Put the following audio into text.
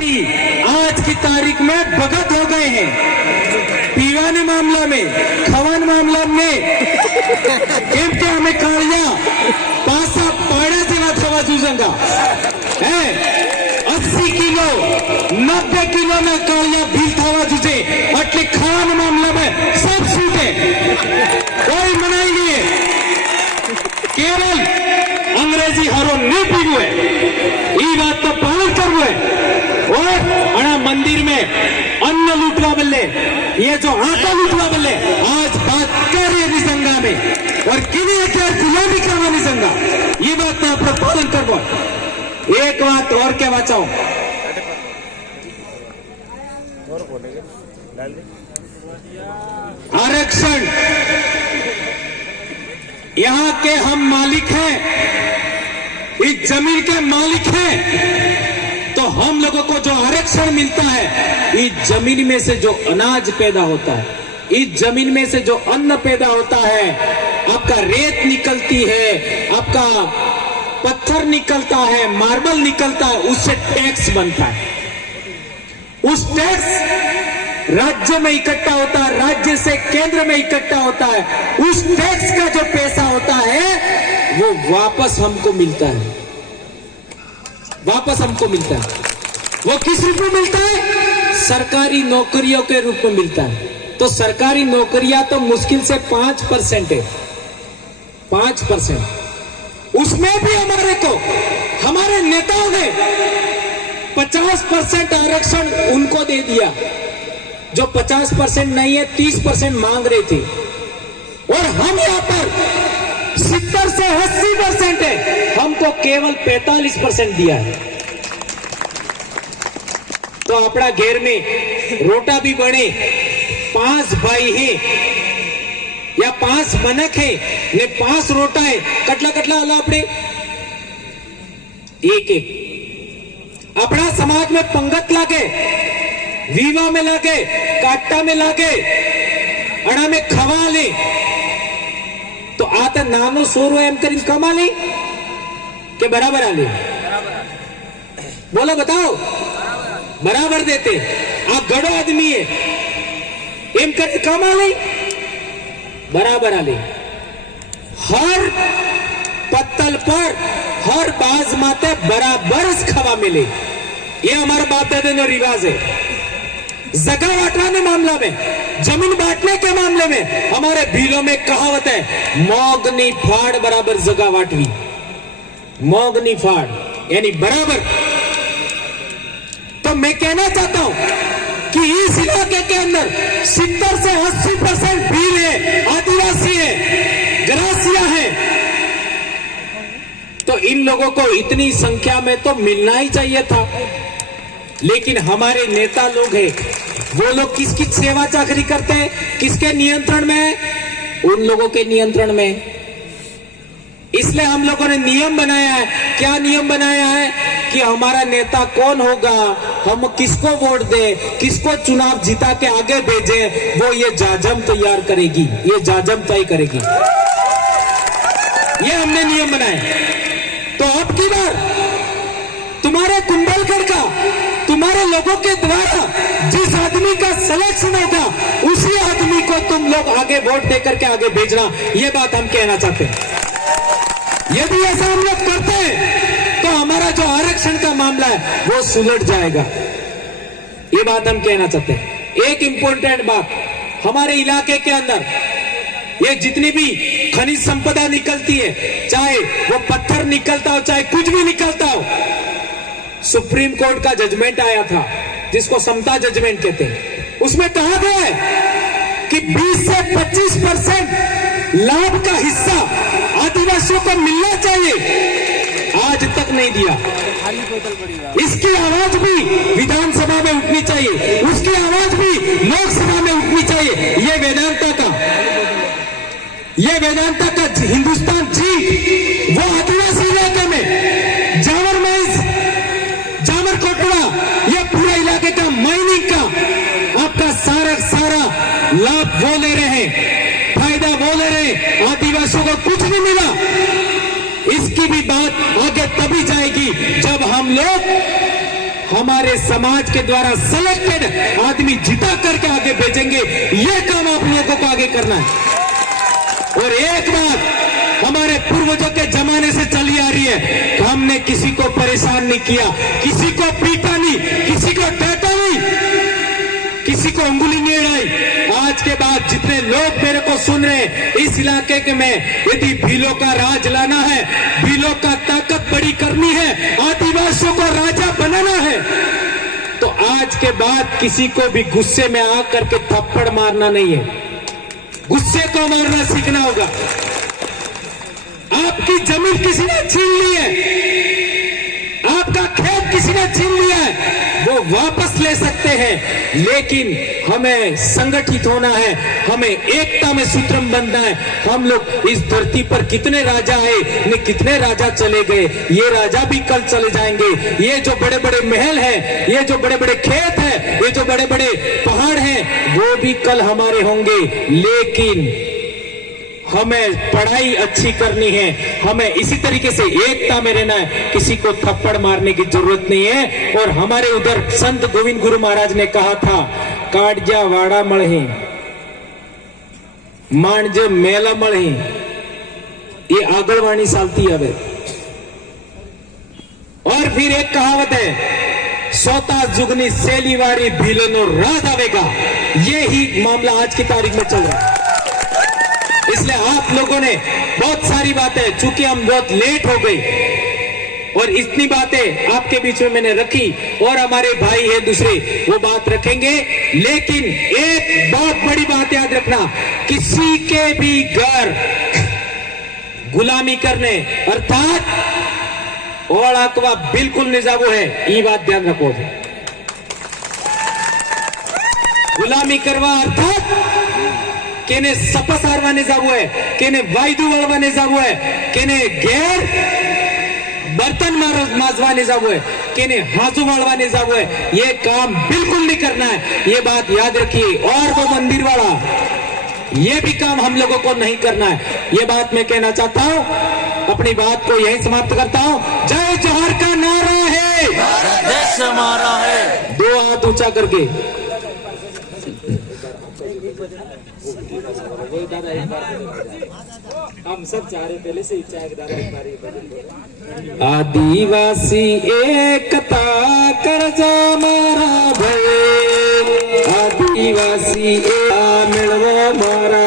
आज की तारीख में भगत हो गए हैं। पीवाने मामला में, खवान मामला में केम के हमें कालिया पासा पाड़ा जेवा थवा जुजंगा है। 80 किलो 90 किलो ना कालिया भील थवा जुजे એટલે ખાવાના મામલા में सब छूटे, कोई मनाई नहीं है। केवल अंग्रेजी हरो नहीं पीगु है, ये बात तो पालन करवो है। और अणा मंदिर में अन्न लूटवा बल्ले, ये जो आटा लूटवा बल्ले आज बात कर रहे निसंगा में और किन्हीं क्या गुलामी करवा निसंगा, ये बात तो आप पालन करवो। एक बात और क्या बचाओ, आरक्षण यहाँ के हम मालिक हैं, इस जमीन के मालिक हैं, तो हम लोगों को जो आरक्षण मिलता है, इस जमीन में से जो अनाज पैदा होता है, इस जमीन में से जो अन्न पैदा होता है, आपका रेत निकलती है, आपका पत्थर निकलता है, मार्बल निकलता है, उससे टैक्स बनता है। उस टैक्स राज्य में इकट्ठा होता है, राज्य से केंद्र में इकट्ठा होता है। उस टैक्स का जो पैसा होता है वो वापस हमको मिलता है, वापस हमको मिलता है। वो किस रूप में मिलता है? सरकारी नौकरियों के रूप में मिलता है। तो सरकारी नौकरियां तो मुश्किल से 5% है, 5%। उसमें भी हमारे को हमारे नेताओं ने 50% आरक्षण उनको दे दिया, जो 50% नहीं है 30% मांग रहे थे। और हम यहाँ पर 70 से 80% है, हमको केवल 45% दिया है। तो अपना घेर में रोटा भी बने, 5 भाई है या 5 मनक है ने 5 रोटा है, कटला कटला आला अपने एक एक। अपना समाज में पंगत लागे, वीवा में लागे, काट्टा में लागे, अड़ा में खवा ले, तो आता नानो सोरो एम करीन कमा ले के बराबर आ ले? बोला बताओ, बराबर देते। आप गड़ो आदमी है, एम कर कमा ले, बराबर आ ले। हर पत्तल पर, हर बाज माते बराबर खवा मिले, ये हमारा बाप दादा का रिवाज है। जगह बांटने मामला में, जमीन बांटने के मामले में हमारे भीलों में कहावत है, मोगनी फाड़ बराबर जगह बांटवी, मोगनी फाड़ यानी बराबर। तो मैं कहना चाहता हूं कि इस इलाके के अंदर 70 से 80% भील है, आदिवासी है, ग्रासिया है। तो इन लोगों को इतनी संख्या में तो मिलना ही चाहिए था। लेकिन हमारे नेता लोग हैं, वो लोग किसकी सेवा चाकरी करते हैं, किसके नियंत्रण में है? उन लोगों के नियंत्रण में। इसलिए हम लोगों ने नियम बनाया है। क्या नियम बनाया है? कि हमारा नेता कौन होगा, हम किसको वोट दे, किसको चुनाव जिता के आगे भेजे, वो ये जाजम तैयार करेगी, ये जाजम तय करेगी। ये हमने नियम बनाए। तो अब की बार तुम्हारे कुंभलगढ़ का, तुम्हारे लोगों के द्वारा जिस आदमी का सिलेक्शन होगा, उसी आदमी को तुम लोग आगे वोट देकर के आगे भेजना, ये बात हम कहना चाहते हैं। यदि ऐसा हम लोग करते हैं तो हमारा जो आरक्षण का मामला है वो सुलझ जाएगा, ये बात हम कहना चाहते हैं। एक इंपॉर्टेंट बात, हमारे इलाके के अंदर ये जितनी भी खनिज संपदा निकलती है, चाहे वो पत्थर निकलता हो, चाहे कुछ भी निकलता हो, सुप्रीम कोर्ट का जजमेंट आया था जिसको समता जजमेंट कहते हैं। उसमें कहा गया है कि 20 से 25% लाभ का हिस्सा आदिवासियों को मिलना चाहिए, आज तक नहीं दिया। इसकी आवाज भी विधानसभा में उठनी चाहिए, उसकी आवाज भी लोकसभा में उठनी चाहिए। ये वेदांता का हिंदुस्तान जी, वो आदिवासी इलाके में जावर माइंस, जावर कोटवा, ये पूरे इलाके का माइनिंग का आपका सारा लाभ वो ले रहे हैं, फायदा वो ले रहे हैं, आदिवासियों को कुछ नहीं मिला। इसकी भी बात आगे तभी जाएगी जब हम लोग हमारे समाज के द्वारा सिलेक्टेड आदमी जिता करके आगे भेजेंगे। ये काम आप लोगों को आगे करना है। और एक बात हमारे पूर्वजों के जमाने से चली आ रही है, हमने किसी को परेशान नहीं किया, किसी को पीटा नहीं, किसी को डांटा नहीं, किसी को उंगली नहीं अड़ाई। आज के बाद जितने लोग मेरे को सुन रहे हैं इस इलाके के में, यदि भीलों का राज लाना है, भीलों का ताकत बड़ी करनी है, आदिवासियों को राजा बनाना है, तो आज के बाद किसी को भी गुस्से में आकर के थप्पड़ मारना नहीं है, गुस्से को मारना सीखना होगा। आपकी जमीन किसी ने छीन ली है, आपका खेत किसी ने छीन लिया है, वो वापस ले सकते हैं, लेकिन हमें संगठित होना है, हमें एकता में सूत्रम बनना है। हम लोग इस धरती पर कितने राजा आए, कितने राजा चले गए, ये राजा भी कल चले जाएंगे। ये जो बड़े बड़े महल हैं, ये जो बड़े बड़े खेत हैं, ये जो बड़े बड़े पहाड़ हैं, वो भी कल हमारे होंगे। लेकिन हमें पढ़ाई अच्छी करनी है, हमें इसी तरीके से एकता में रहना है, किसी को थप्पड़ मारने की जरूरत नहीं है। और हमारे उधर संत गोविंद गुरु महाराज ने कहा था, काटजा वाड़ा मलही मांज मेला मलही, ये आगलवाणी सालती है। और फिर एक कहावत है, सोता जुगनी सेलीवारी भीलोनो रात आवेगा। ये ही मामला आज की तारीख में चल रहा है। इसलिए आप लोगों ने बहुत सारी बातें, चूंकि हम बहुत लेट हो गए और इतनी बातें आपके बीच में मैंने रखी, और हमारे भाई हैं दूसरे वो बात रखेंगे, लेकिन एक बहुत बड़ी बात याद रखना, किसी के भी घर गुलामी करने अर्थात और अकवा बिल्कुल निजाबो है, ये बात ध्यान रखो। गुलामी करवा अर्थात केने सपस हारवाने जावो है, केने वायदू वाळवाने जावो है, केने घेर बर्तन माजवाने जावो है, केने हाजू वाळवाने जावो है, ये काम बिल्कुल नहीं करना है, ये बात याद रखिए। और वो मंदिर वाला, ये भी काम हम लोगों को नहीं करना है, ये बात मैं कहना चाहता हूं। अपनी बात को यहीं समाप्त करता हूं। जय जोहर का नारा है, देश हमारा है। दो हाथ ऊंचा करके हम सब चाह रहे, पहले से इच्छा है। आदिवासी एकता करजा मारा भय, आदिवासी मिलवा मारा।